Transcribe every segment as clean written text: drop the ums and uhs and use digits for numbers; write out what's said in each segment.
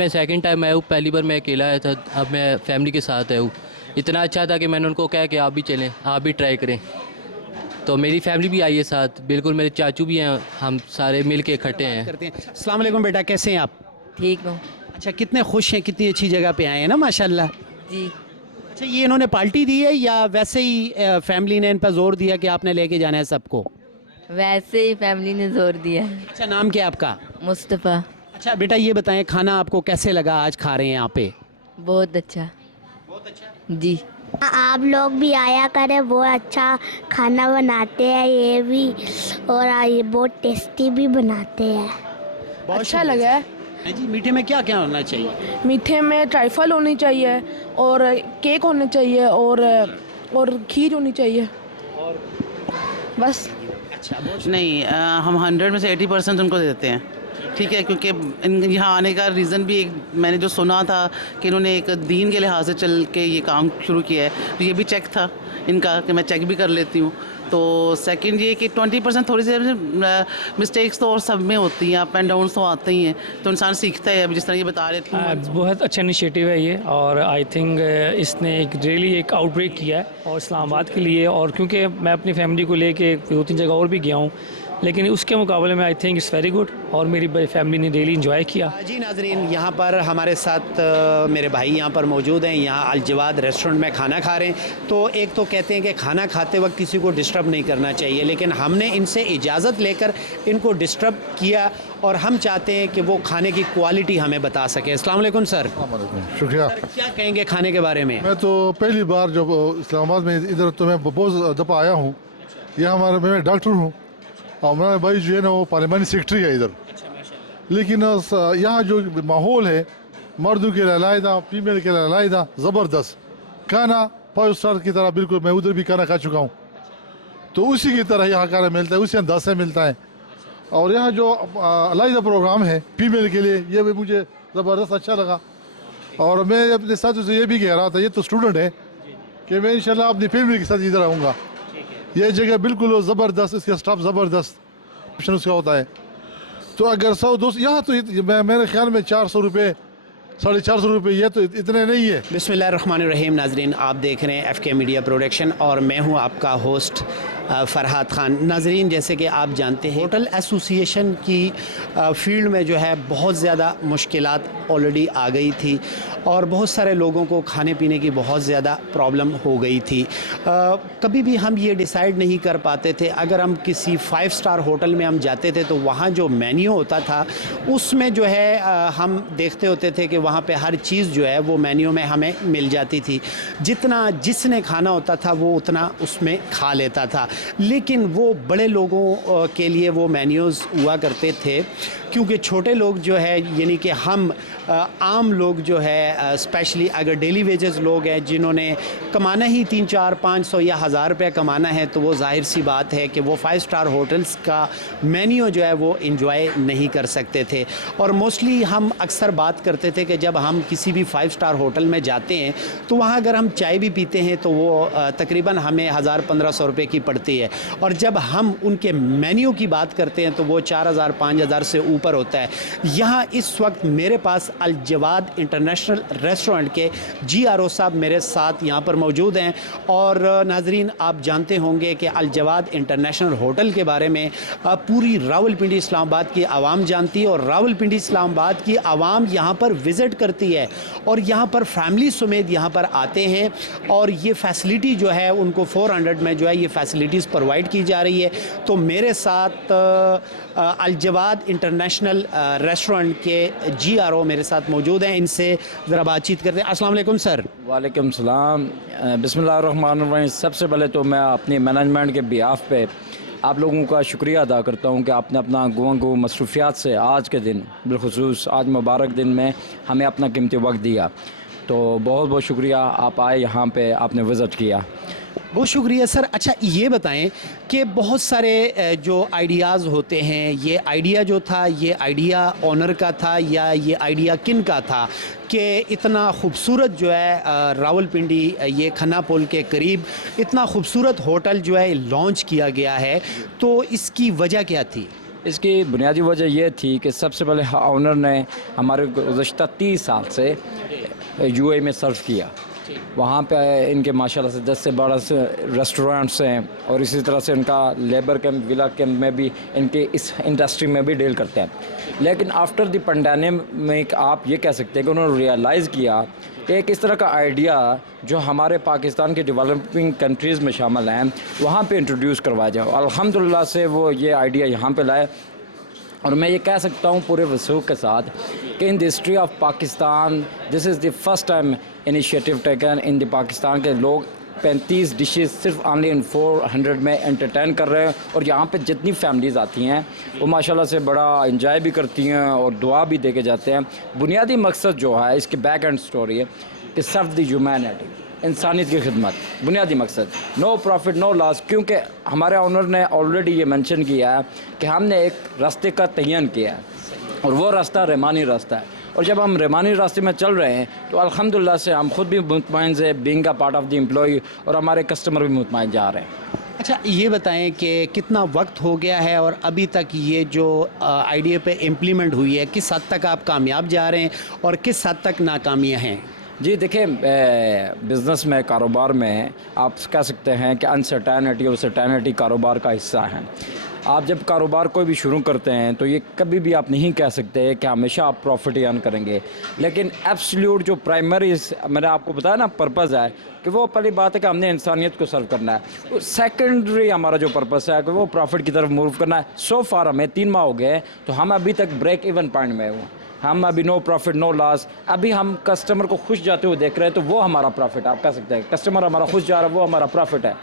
मैं second time आया हूँ, पहली बार मैं अकेला आया था, अब मैं फैमिली के साथ आया हूँ। इतना अच्छा था कि मैंने उनको कहा कि आप भी चलें, आप भी ट्राई करें। तो मेरी फैमिली भी आई है साथ, बिल्कुल मेरे चाचू भी हैं, हम सारे मिल के इकट्ठे बात हैं। करते हैं। अस्सलाम वालेकुम बेटा, कैसे हैं आप? ठीक हूँ। अच्छा, कितने खुश हैं, कितनी अच्छी जगह पे आए हैं ना, माशाल्लाह। जी। अच्छा, ये इन्होंने पार्टी दी है या वैसे ही फैमिली ने इन पर जोर दिया कि आपने लेके जाना है सबको? वैसे ही फैमिली ने जोर दिया है। अच्छा, नाम क्या है आपका? मुस्तफ़ा। अच्छा बेटा, ये बताएं खाना आपको कैसे लगा, आज खा रहे हैं यहाँ पे? बहुत अच्छा। बहुत अच्छा। जी। आप लोग भी आया करें, बहुत अच्छा खाना बनाते हैं ये भी, और ये बहुत टेस्टी भी बनाते हैं। बहुत अच्छा शुक्रिया लगा है। सर। जी, मीठे में क्या क्या होना चाहिए? मीठे में ट्राइफल होनी चाहिए और केक होने चाहिए और खीर होनी चाहिए और बस। अच्छा, बहुत नहीं हम 100 में से 80% उनको देते हैं, ठीक है, क्योंकि यहाँ आने का रीज़न भी एक मैंने जो सुना था कि इन्होंने एक दीन के लिहाज से चल के ये काम शुरू किया है, तो ये भी चेक था इनका कि मैं चेक भी कर लेती हूँ। तो सेकंड ये कि 20% थोड़ी सी मिस्टेक्स तो और सब में होती हैं, अप एंड डाउन तो आते ही हैं, तो इंसान सीखता है। अभी जिस तरह ये बता रहे थे, बहुत अच्छा इनिशिएटिव है ये, और आई थिंक इसने एक रियली एक आउटब्रेक किया है और इस्लामाबाद के लिए, और क्योंकि मैं अपनी फैमिली को लेके 2-3 जगह और भी गया हूँ, लेकिन उसके मुकाबले में I think it's very good, और मेरी फैमिली ने डेली इंजॉय किया। जी नाजरीन, यहाँ पर हमारे साथ मेरे भाई यहाँ पर मौजूद हैं, यहाँ अल जवाद रेस्टोरेंट में खाना खा रहे हैं। तो एक तो कहते हैं कि खाना खाते वक्त किसी को डिस्टर्ब नहीं करना चाहिए, लेकिन हमने इनसे इजाज़त लेकर इनको डिस्टर्ब किया, और हम चाहते हैं कि वो खाने की क्वालिटी हमें बता सकें। अस्सलाम वालेकुम सर। शुक्रिया। सर, क्या कहेंगे खाने के बारे में? मैं तो पहली बार जब इस्लामाबाद में इधर तो मैं बहुत दफ़ा आया हूँ। यहाँ मैं डॉक्टर हूँ और मेरा भाई जो है ना वो पार्लियामानी सेक्रेटरी है इधर। लेकिन यहाँ जो माहौल है, मर्दों के लिए अलहदा, फीमेल के लिए अलहदा, ज़बरदस्त खाना, 5 स्टार की तरह बिल्कुल। मैं उधर भी खाना खा चुका हूँ, तो उसी की तरह यहाँ खाना मिलता है, उसी अंदाज से मिलता है। और यहाँ जो अलहदा प्रोग्राम है फीमेल के लिए, ये भी मुझे ज़बरदस्त अच्छा लगा। और मैं अपने साथियों से ये भी कह रहा था, ये तो स्टूडेंट है, कि मैं इंशाल्लाह अपनी फैमिली के साथ इधर आऊँगा। ये जगह बिल्कुल ज़बरदस्त, इसका स्टाफ ज़बरदस्त ऑप्शन उसका होता है। तो अगर 100 200 यहाँ तो मेरे ख्याल में 400 रुपये, 450 रुपये, ये तो इतने नहीं है। बिस्मिल्लाहिर्रहमानिर्रहीम। नाजरीन, आप देख रहे हैं FK मीडिया प्रोडक्शन और मैं हूं आपका होस्ट फ़रहाद ख़ान। नाजरीन, जैसे कि आप जानते हैं, होटल एसोसिएशन की फ़ील्ड में जो है बहुत ज़्यादा मुश्किलात ऑलरेडी आ गई थी, और बहुत सारे लोगों को खाने पीने की बहुत ज़्यादा प्रॉब्लम हो गई थी। कभी भी हम ये डिसाइड नहीं कर पाते थे। अगर हम किसी 5 स्टार होटल में हम जाते थे तो वहाँ जो मेन्यू होता था उसमें जो है हम देखते होते थे कि वहाँ पे हर चीज़ जो है वो मेन्यू में हमें मिल जाती थी। जितना जिसने खाना होता था वो उतना उसमें खा लेता था। लेकिन वो बड़े लोगों के लिए वो मेन्यूज़ हुआ करते थे, क्योंकि छोटे लोग जो है, यानी कि हम आम लोग जो है, स्पेशली अगर डेली वेजेस लोग हैं जिन्होंने कमाना ही 300-400-500 या 1000 रुपये कमाना है, तो वो जाहिर सी बात है कि वो 5 स्टार होटल्स का मेन्यू जो है वो इंजॉय नहीं कर सकते थे। और मोस्टली हम अक्सर बात करते थे कि जब हम किसी भी 5 स्टार होटल में जाते हैं तो वहाँ अगर हम चाय भी पीते हैं तो वो तकरीबन हमें 1000-1500 रुपये की पड़ती है, और जब हम उनके मेन्यू की बात करते हैं तो वो 4000-5000 से ऊपर होता है। यहाँ इस वक्त मेरे पास अल जवाद इंटरनेशनल रेस्टोरेंट के GRO साहब मेरे साथ यहाँ पर मौजूद हैं। और नाजरीन, आप जानते होंगे कि अल जवाद इंटरनेशनल होटल के बारे में पूरी रावलपिंडी इस्लामाबाद की आवाम जानती है, और रावलपिंडी इस्लामाबाद की आवाम यहाँ पर विज़िट करती है, और यहाँ पर फैमिली समेत यहाँ पर आते हैं, और ये फैसिलिटी जो है उनको 400 में जो है ये फैसिलिटीज़ प्रोवाइड की जा रही है। तो मेरे साथ अल जवाद इंटरनेशनल रेस्टोरेंट के GRO मेरे साथ मौजूद हैं, इनसे ज़रा बातचीत करते हैं। अस्सलाम वालेकुम सर। वालेकुम सलाम। बिस्मिल्लाहिर्रहमानिर्रहीम। सबसे पहले तो मैं अपनी मैनेजमेंट के बिहाफ पे आप लोगों का शुक्रिया अदा करता हूँ कि आपने अपना गुआंगू मसरूफियात से आज के दिन, बिलखुसूस आज मुबारक दिन में हमें अपना कीमती वक्त दिया। तो बहुत बहुत शुक्रिया, आप आए यहाँ पे, आपने विज़िट किया, बहुत शुक्रिया सर। अच्छा, ये बताएं कि बहुत सारे जो आइडियाज़ होते हैं, ये आइडिया जो था, ये आइडिया ओनर का था या ये आइडिया किन का था कि इतना खूबसूरत जो है रावलपिंडी ये खन्ना पुल के करीब इतना खूबसूरत होटल जो है लॉन्च किया गया है, तो इसकी वजह क्या थी? इसकी बुनियादी वजह यह थी कि सबसे पहले ऑनर ने हमारे गुज़श्ता 30 साल से यूएई में सर्व किया। वहाँ पे इनके माशाल्लाह से 10 से 12 रेस्टोरेंट्स हैं और इसी तरह से इनका लेबर कैंप, विला कैंप में भी इनके इस इंडस्ट्री में भी डील करते हैं। लेकिन आफ्टर द पैंडेमिक आप ये कह सकते हैं कि उन्होंने रियलाइज़ किया कि एक इस तरह का आइडिया जो हमारे पाकिस्तान के डेवलपिंग कंट्रीज़ में शामिल हैं वहाँ पे इंट्रोड्यूस करवाया जाए। अल्हम्दुलिल्लाह से वो ये आइडिया यहाँ पे लाए और मैं ये कह सकता हूँ पूरे वसूख के साथ कि in the history of Pakistan this is the first time initiative taken in the Pakistan के लोग 35 डिशेस सिर्फ ऑनली इन 400 में एंटरटेन कर रहे हैं। और यहाँ पे जितनी फैमिलीज़ आती हैं वो माशाल्लाह से बड़ा इंजॉय भी करती हैं और दुआ भी दे के जाते हैं। बुनियादी मकसद जो है इसकी बैक एंड स्टोरी है कि सर्व द ह्यूमैनिटी, इंसानियत की खिदमत, बुनियादी मकसद, नो प्रॉफिट नो लॉस। क्योंकि हमारे ऑनर ने ऑलरेडी ये मेंशन किया है कि हमने एक रास्ते का तयन किया है और वो रास्ता रहमानी रास्ता है। और जब हम रहमानी रास्ते में चल रहे हैं तो अल्हम्दुलिल्लाह से हम खुद भी मुतमईन से being a part of the employ और हमारे कस्टमर भी मुतमईन जा रहे हैं। अच्छा, ये बताएं कि कितना वक्त हो गया है और अभी तक ये जो आइडिया पे इम्प्लीमेंट हुई है, किस हद तक आप कामयाब जा रहे हैं और किस हद तक नाकामियाँ हैं? जी देखिए, बिज़नेस में, कारोबार में आप कह सकते हैं कि अनसर्टेनिटी और सर्टेनिटी कारोबार का हिस्सा है। आप जब कारोबार कोई भी शुरू करते हैं तो ये कभी भी आप नहीं कह सकते कि हमेशा आप प्रॉफिट अर्न करेंगे। लेकिन एब्सोल्यूट जो प्राइमरी मैंने आपको बताया ना पर्पज़ है कि वो पहली बात है कि हमने इंसानियत को सर्व करना है। सेकेंडरी हमारा जो पर्पज़ है कि वो प्रॉफिट की तरफ मूव करना है। सो फार हमें 3 माह हो गए तो हम अभी तक ब्रेक इवन पॉइंट में हुए, हम अभी नो प्रॉफिट नो लॉस। अभी हम कस्टमर को खुश जाते हुए देख रहे हैं तो वो हमारा प्रॉफिट आप कह सकते हैं। कस्टमर हमारा खुश जा रहा है वो हमारा प्रॉफिट है।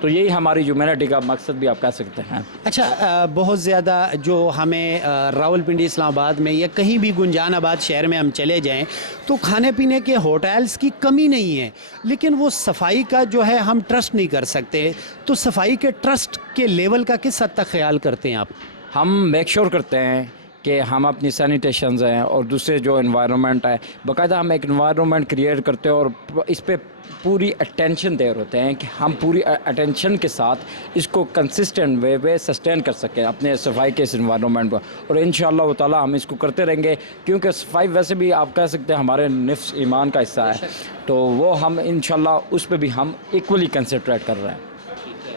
तो यही हमारी ह्यूमैनिटी का मकसद भी आप कह सकते हैं। अच्छा, बहुत ज़्यादा जो हमें रावलपिंडी, इस्लामाबाद में या कहीं भी गुंजानाबाद शहर में हम चले जाएं तो खाने पीने के होटल्स की कमी नहीं है, लेकिन वो सफाई का जो है हम ट्रस्ट नहीं कर सकते। तो सफाई के ट्रस्ट के लेवल का किस हद तक ख्याल करते हैं आप? हम मेक श्योर करते हैं कि हम अपनी सैनिटेशंस हैं और दूसरे जो एनवायरनमेंट है, बाकायदा हम एक एनवायरनमेंट क्रिएट करते हैं और इस पे पूरी अटेंशन दे होते हैं कि हम पूरी अटेंशन के साथ इसको कंसिस्टेंट वे पे सस्टेन कर सकें अपने सफाई के इस एनवायरनमेंट पर। और इंशाअल्लाह ताला हम इसको करते रहेंगे क्योंकि सफाई वैसे भी आप कह सकते हैं हमारे निफ्स ईमान का हिस्सा है। तो वो हम इंशाअल्लाह उस पर भी हम इक्वली कंसंट्रेट कर रहे हैं।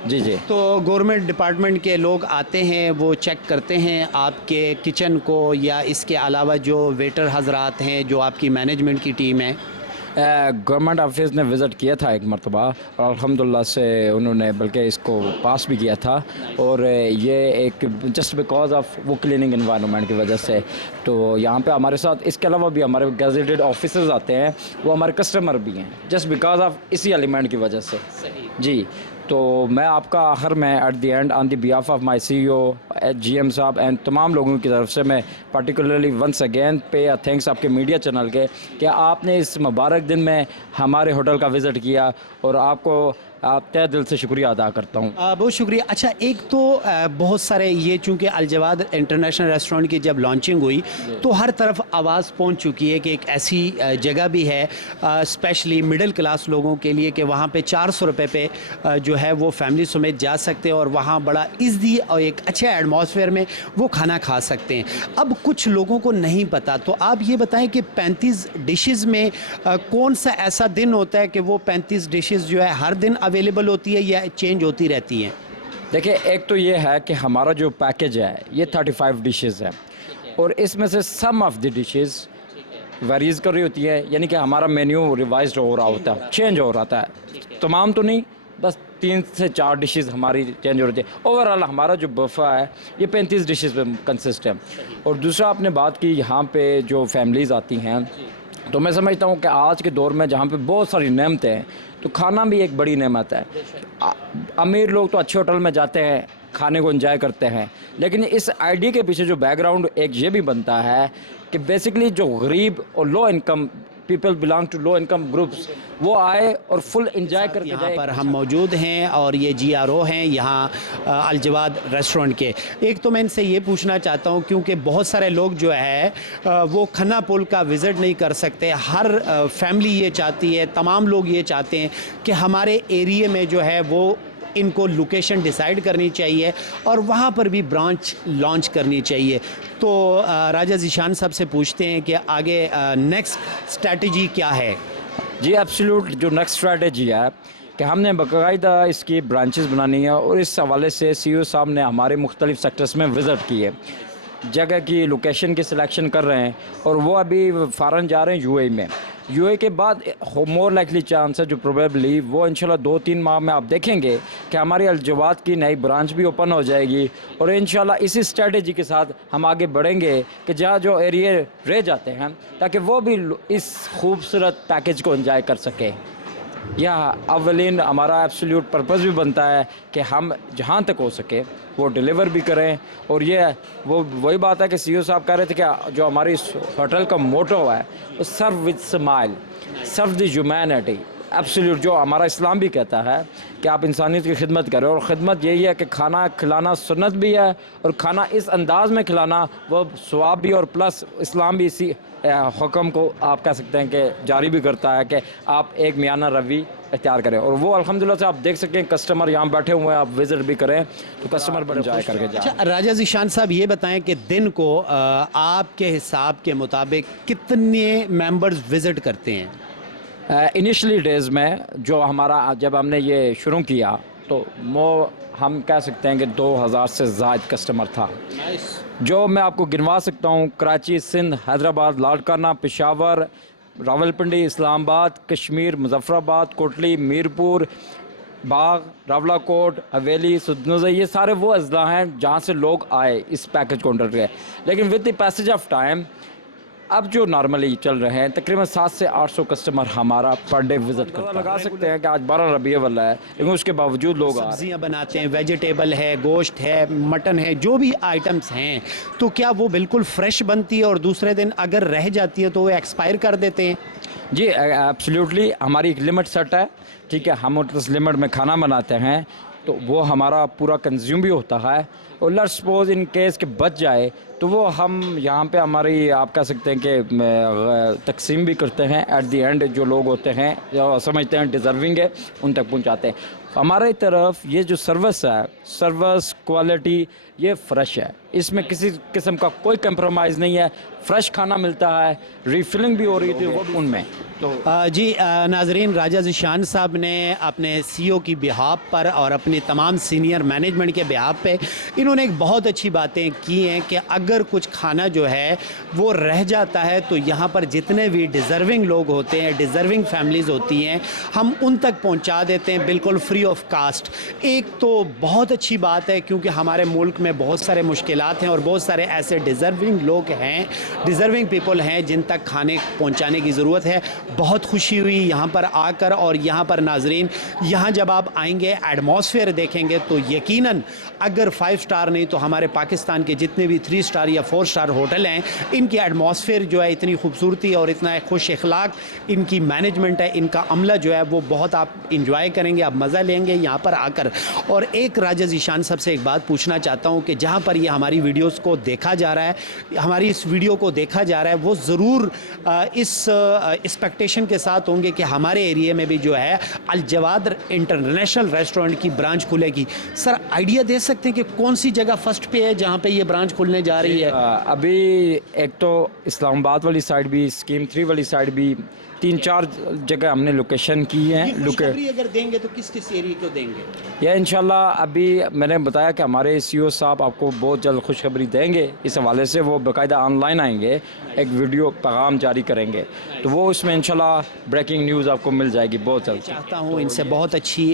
जी जी। तो गवर्नमेंट डिपार्टमेंट के लोग आते हैं, वो चेक करते हैं आपके किचन को, या इसके अलावा जो वेटर हजरात हैं, जो आपकी मैनेजमेंट की टीम है? गवर्नमेंट ऑफिस ने विज़िट किया था एक मरतबा और अल्हम्दुलिल्लाह से उन्होंने बल्कि इसको पास भी किया था। और ये एक जस्ट बिकॉज ऑफ वो क्लीनिंग एनवायरनमेंट की वजह से तो यहाँ पे हमारे साथ इसके अलावा भी हमारे गैजेटेड ऑफिसर्स आते हैं, वो हमारे कस्टमर भी हैं जस्ट बिकॉज ऑफ इसी एलिमेंट की वजह से। जी, तो मैं आपका आखिर में at the end on the behalf of my CEO GM साहब एंड तमाम लोगों की तरफ से मैं पर्टिकुलरली वंस अगेन पे थैंक्स आपके मीडिया चैनल के कि आपने इस मुबारक दिन में हमारे होटल का विज़िट किया और आपको तहे दिल से शुक्रिया अदा करता हूँ। बहुत शुक्रिया। अच्छा, एक तो बहुत सारे ये चूँकि अलजवाद इंटरनेशनल रेस्टोरेंट की जब लॉन्चिंग हुई तो हर तरफ आवाज़ पहुँच चुकी है कि एक ऐसी जगह भी है स्पेशली मिडिल क्लास लोगों के लिए कि वहाँ पे 400 रुपये पे जो है वो फैमिली समेत जा सकते हैं और वहाँ बड़ा ईज़ी और एक अच्छे एटमॉस्फेयर में वो खाना खा सकते हैं। अब कुछ लोगों को नहीं पता, तो आप ये बताएं कि 35 डिशेज़ में कौन सा ऐसा दिन होता है कि वो 35 डिशेज़ जो है हर दिन अवेलेबल होती है या चेंज होती रहती हैं? देखिए, एक तो ये है कि हमारा जो पैकेज है ये 35 डिशेज़ है और इसमें से सम ऑफ द डिशेज़ वेरीज कर रही होती है, यानी कि हमारा मेन्यू रिवाइज हो रहा होता है, चेंज हो रहा है। तमाम तो नहीं, बस 3 से 4 डिशेज़ हमारी चेंज हो रही है। ओवरऑल हमारा जो बफा है ये 35 डिशेज़ पे कंसिस्ट है। और दूसरा आपने बात की यहाँ पे जो फैमिलीज़ आती हैं, तो मैं समझता हूँ कि आज के दौर में जहाँ पे बहुत सारी नेमतें हैं तो खाना भी एक बड़ी नेमत है। अमीर लोग तो अच्छे होटल में जाते हैं, खाने को एंजॉय करते हैं, लेकिन इस आइडिया के पीछे जो बैकग्राउंड एक ये भी बनता है कि बेसिकली जो गरीब और low income people belong to low income groups वो आए और फुल एंजॉय करके यहाँ पर हम मौजूद हैं और ये GRO हैं यहाँ अलजवाद रेस्टोरेंट के। एक तो मैं इनसे ये पूछना चाहता हूँ क्योंकि बहुत सारे लोग जो है वो खन्ना पुल का विज़िट नहीं कर सकते। हर फैमिली ये चाहती है, तमाम लोग ये चाहते हैं कि हमारे एरिए में जो है वो इनको लोकेशन डिसाइड करनी चाहिए और वहाँ पर भी ब्रांच लॉन्च करनी चाहिए। तो राजा ज़ीशान साहब से पूछते हैं कि आगे नेक्स्ट स्ट्रैटेजी क्या है। जी एब्सोल्यूट, जो नेक्स्ट स्ट्रैटेजी है कि हमने बाकायदा इसकी ब्रांचेस बनानी है और इस हवाले से CEO साहब ने हमारे मुख्तलिफ सेक्टर्स में विज़िट किए, जगह की लोकेशन की सिलेक्शन कर रहे हैं और वो अभी फ़ौरन जा रहे हैं UAE में। UAE के बाद मोर लाइकली चांस है जो प्रोबेबली वो इंशाल्लाह 2-3 माह में आप देखेंगे कि हमारी अल-जवाद की नई ब्रांच भी ओपन हो जाएगी और इंशाल्लाह इसी स्ट्रेटजी के साथ हम आगे बढ़ेंगे कि जहाँ जो एरिया रह जाते हैं ताकि वो भी इस खूबसूरत पैकेज को एंजॉय कर सके। यह अवलिन हमारा एब्सोल्यूट पर्पस भी बनता है कि हम जहाँ तक हो सके वो डिलीवर भी करें और ये वो वही बात है कि CEO साहब कह रहे थे कि जो हमारी इस होटल का मोटो है वो serve with smile, serve the humanity. Absolute जो हमारा इस्लाम भी कहता है कि आप इंसानियत की खिदमत करें और ख़िदमत यही है कि खाना खिलाना सुन्नत भी है और खाना इस अंदाज़ में खिलाना वो सवाब भी और प्लस इस्लाम भी इसी हुक्म को आप कह सकते हैं कि जारी भी करता है कि आप एक मियाना रवि इख्तियार करें और वो अल्हम्दुलिल्लाह से आप देख सकते हैं कस्टमर यहाँ बैठे हुए हैं, आप विज़िट भी करें तो कस्टमर बड़े एंजॉय करके जाए। अच्छा राजा ज़ीशान साहब ये बताएं कि दिन को आपके हिसाब के मुताबिक कितने मेंबर्स विज़िट करते हैं? इनिशियली डेज़ में जो हमारा जब हमने ये शुरू किया तो वो हम कह सकते हैं कि 2000 से ज़ायद कस्टमर था। जो मैं आपको गिनवा सकता हूँ कराची, सिंध, हैदराबाद, लाड़काना, पेशावर, रावलपिंडी, इस्लामाबाद, कश्मीर, मुजफ्फराबाद, कोटली, मीरपुर, बाग, रावलाकोट, हवेली, सुदनुज़ा, ये सारे वो अज़ला हैं जहाँ से लोग आए इस पैकेज को अंडर गए। लेकिन with the passage of time अब जो नॉर्मली चल रहे हैं तकरीबन 700 से 800 कस्टमर हमारा पर डे विज़िट करते हैं। लगा सकते हैं कि आज 12 रबीए वाला है लेकिन उसके बावजूद लोग सब्जियां बनाते हैं, वेजिटेबल है, गोश्त है, मटन है, जो भी आइटम्स हैं तो क्या वो बिल्कुल फ्रेश बनती है और दूसरे दिन अगर रह जाती है तो वो एक्सपायर कर देते हैं? जी एब्सोल्युटली, हमारी एक लिमिट सेट है, ठीक है। हम उस लिमिट में खाना बनाते हैं तो वो हमारा पूरा कंज्यूम भी होता है और लेट्स सपोज इन केस के बच जाए तो वो हम यहाँ पे हमारी आप कह सकते हैं कि तकसीम भी करते हैं। एट द एंड जो लोग होते हैं जो समझते हैं डिज़र्विंग है उन तक पहुँचाते हैं। हमारे तरफ ये जो सर्विस है, सर्विस क्वालिटी ये फ़्रेश है, इसमें किसी किस्म का कोई कंप्रोमाइज़ नहीं है। फ़्रेश खाना मिलता है, रीफिलिंग भी हो रही थी वो उनमें। तो जी नाजरीन, राजा ज़ीशान साहब ने अपने CEO की बिहाफ पर और अपनी तमाम सीनियर मैनेजमेंट के बिहाफ पे इन्होंने एक बहुत अच्छी बातें की हैं कि अगर कुछ खाना जो है वो रह जाता है तो यहाँ पर जितने भी डिज़र्विंग लोग होते हैं, डिज़र्विंग फैमिलीज़ होती हैं, हम उन तक पहुँचा देते हैं बिल्कुल फ्री ऑफ कास्ट। एक तो बहुत अच्छी बात है क्योंकि हमारे मुल्क में बहुत सारे मुश्किलात हैं और बहुत सारे ऐसे डिज़र्विंग लोग हैं, डिज़र्विंग पीपल हैं जिन तक खाने पहुँचाने की ज़रूरत है। बहुत खुशी हुई यहाँ पर आकर और यहाँ पर नाजरीन, यहाँ जब आप आएंगे एटमॉस्फेयर देखेंगे तो यकीनन अगर 5 स्टार नहीं तो हमारे पाकिस्तान के जितने भी 3 स्टार या 4 स्टार होटल हैं इनकी एटमॉस्फेयर जो है इतनी खूबसूरती और इतना खुश अखलाक इनकी मैनेजमेंट है, इनका अमला जो है वो बहुत आप इंजॉय करेंगे, आप मज़ा लेंगे यहाँ पर आकर। और एक राजा ज़ीशान साहब से एक बात पूछना चाहता हूँ कि जहाँ पर ये हमारी वीडियोज़ को देखा जा रहा है, हमारी इस वीडियो को देखा जा रहा है, वो ज़रूर इस एक्सपेक्टेशन के साथ होंगे कि हमारे एरिया में भी जो है अल-जवाद इंटरनेशनल रेस्टोरेंट की ब्रांच खुलेगी। सर आइडिया दे सकते हैं कि कौन सी जगह फर्स्ट पे है जहाँ पे ये ब्रांच खुलने जा रही है? अभी एक तो इस्लामाबाद वाली साइड भी, स्कीम 3 वाली साइड भी, 3-4 जगह हमने लोकेशन की हैं। अगर देंगे तो किस किस एरिया को देंगे? या इंशाल्लाह अभी मैंने बताया कि हमारे CEO साहब आपको बहुत जल्द खुशखबरी देंगे। इस हवाले से वो बाकायदा ऑनलाइन आएंगे, एक वीडियो पैगाम जारी करेंगे तो वो इसमें इंशाल्लाह ब्रेकिंग न्यूज़ आपको मिल जाएगी बहुत जल्द। चाहता हूँ इनसे बहुत अच्छी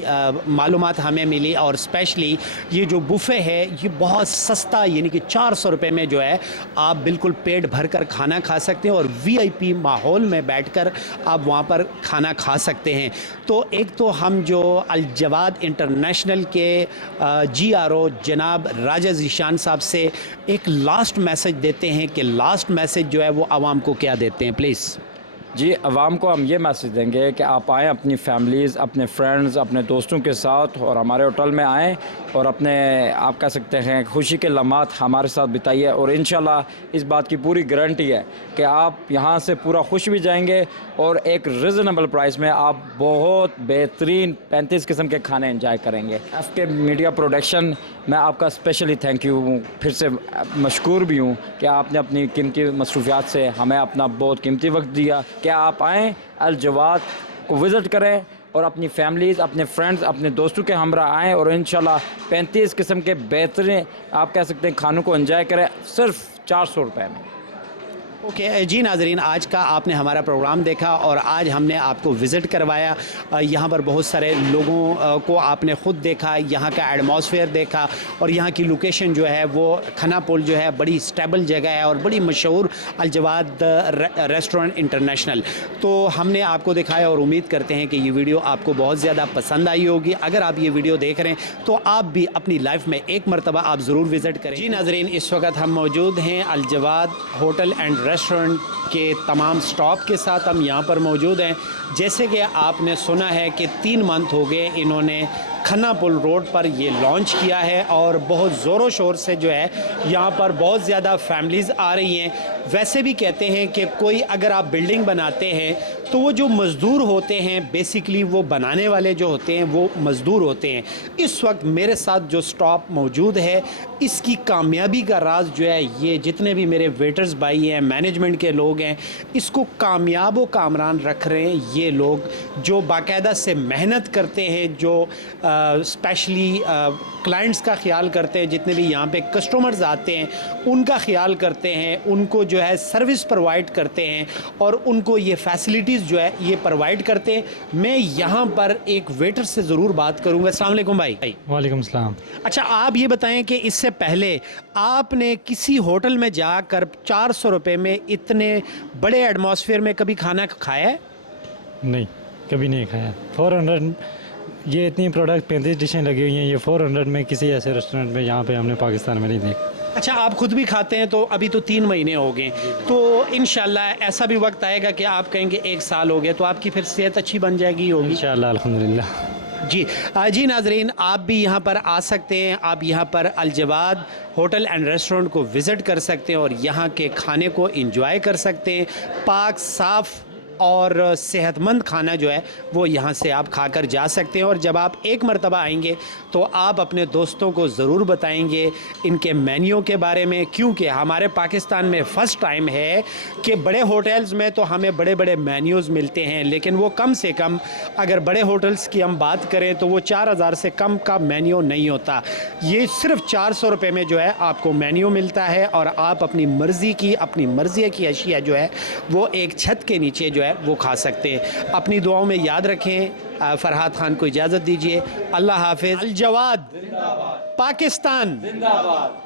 मालूमात हमें मिली और स्पेशली ये जो बुफ़े है ये बहुत सस्ता, यानी कि 400 रुपये में जो है आप बिल्कुल पेट भर कर खाना खा सकते हैं और VIP माहौल में बैठकर आप वहाँ पर खाना खा सकते हैं। तो एक तो हम जो अल-जवाद इंटरनेशनल के GRO जनाब राजा ज़ीशान साहब से एक लास्ट मैसेज देते हैं कि लास्ट मैसेज जो है वो आवाम को क्या देते हैं प्लीज़? जी, अवाम को हम ये मैसेज देंगे कि आप आएँ अपनी फैमिलीज़, अपने फ्रेंड्स, अपने दोस्तों के साथ और हमारे होटल में आएँ और अपने आप कह सकते हैं खुशी के लम्हात हमारे साथ बिताइए। और इंशाल्लाह इस बात की पूरी गारंटी है कि आप यहाँ से पूरा खुश भी जाएंगे और एक रिजनेबल प्राइस में आप बहुत बेहतरीन 35 किस्म के खाने एंजॉय करेंगे। FK मीडिया प्रोडक्शन, मैं आपका स्पेशली थैंक यू फिर से मशकूर भी हूँ कि आपने अपनी कीमती मसरूफियात से हमें अपना बहुत कीमती वक्त दिया। कि आप आएँ अल जवाद को विज़िट करें और अपनी फैमिलीज़, अपने फ्रेंड्स, अपने दोस्तों के हमरा आएँ और इंशाल्लाह 35 किस्म के बेहतरीन आप कह सकते हैं खानों को एंजॉय करें सिर्फ 400 रुपये में। ओके जी नाजरीन, आज का आपने हमारा प्रोग्राम देखा और आज हमने आपको विज़िट करवाया। यहाँ पर बहुत सारे लोगों को आपने ख़ुद देखा, यहाँ का एटमॉस्फेयर देखा और यहाँ की लोकेशन जो है वो खना पुल जो है बड़ी स्टेबल जगह है और बड़ी मशहूर अल जवाद रेस्टोरेंट इंटरनेशनल। तो हमने आपको दिखाया और उम्मीद करते हैं कि ये वीडियो आपको बहुत ज़्यादा पसंद आई होगी। अगर आप ये वीडियो देख रहे हैं तो आप भी अपनी लाइफ में एक मरतबा आप ज़रूर विज़िट करें। जी नाजरीन, इस वक्त हम मौजूद हैं अल जवाद होटल एंड रेस्टोरेंट के तमाम स्टॉप के साथ हम यहाँ पर मौजूद हैं। जैसे कि आपने सुना है कि 3 मंथ हो गए इन्होंने खन्ना पुल रोड पर ये लॉन्च किया है और बहुत ज़ोरों शोर से जो है यहाँ पर बहुत ज़्यादा फैमिलीज़ आ रही हैं। वैसे भी कहते हैं कि कोई अगर आप बिल्डिंग बनाते हैं तो वो जो मज़दूर होते हैं बेसिकली वो बनाने वाले जो होते हैं वो मज़दूर होते हैं। इस वक्त मेरे साथ जो स्टॉप मौजूद है इसकी कामयाबी का राज जो है ये जितने भी मेरे वेटर्स भाई हैं, मैनेजमेंट के लोग हैं, इसको कामयाब व कामरान रख रहे हैं ये लोग जो बाकायदा से मेहनत करते हैं, जो स्पेशली क्लाइंट्स का ख्याल करते हैं, जितने भी यहाँ पे कस्टमर्स आते हैं उनका ख्याल करते हैं, उनको जो है सर्विस प्रोवाइड करते हैं और उनको ये फैसिलिटीज़ जो है ये प्रोवाइड करते हैं। मैं यहाँ पर एक वेटर से ज़रूर बात करूँगा। अस्सलाम वालेकुम भाई। वालेकुम सलाम। अच्छा, आप ये बताएं कि इससे पहले आपने किसी होटल में जाकर 400 रुपये में इतने बड़े एटमॉस्फेयर में कभी खाना खाया है? नहीं, कभी नहीं खाया। 400 ये इतनी प्रोडक्ट 35 डिशें लगी हुई हैं, ये 400 में किसी ऐसे रेस्टोरेंट में यहाँ पे हमने पाकिस्तान में नहीं देखा। अच्छा, आप खुद भी खाते हैं तो अभी तो 3 महीने हो गए, तो इंशाल्लाह ऐसा भी वक्त आएगा कि आप कहेंगे 1 साल हो गया तो आपकी फिर सेहत अच्छी बन जाएगी होगी इंशाल्लाह, अल्हम्दुलिल्लाह। जी जी नाजरीन, आप भी यहाँ पर आ सकते हैं। आप यहाँ पर अल जवाद होटल एंड रेस्टोरेंट को विज़िट कर सकते हैं और यहाँ के खाने को एंजॉय कर सकते हैं। पाक, साफ़ और सेहतमंद खाना जो है वो यहाँ से आप खाकर जा सकते हैं। और जब आप एक मरतबा आएंगे तो आप अपने दोस्तों को ज़रूर बताएंगे इनके मेन्यू के बारे में, क्योंकि हमारे पाकिस्तान में फ़र्स्ट टाइम है कि बड़े होटल्स में तो हमें बड़े बड़े मेन्यूज़ मिलते हैं, लेकिन वो कम से कम अगर बड़े होटल्स की हम बात करें तो वो 4000 से कम का मेन्यू नहीं होता। ये सिर्फ 400 रुपये में जो है आपको मेन्यू मिलता है और आप अपनी मर्ज़ी की अशिया जो है वो एक छत के नीचे जो है वो खा सकते हैं। अपनी दुआओं में याद रखें। फरहाद खान को इजाज़त दीजिए। अल्लाह हाफिज़। अल जवाद पाकिस्तान जिंदाबाद।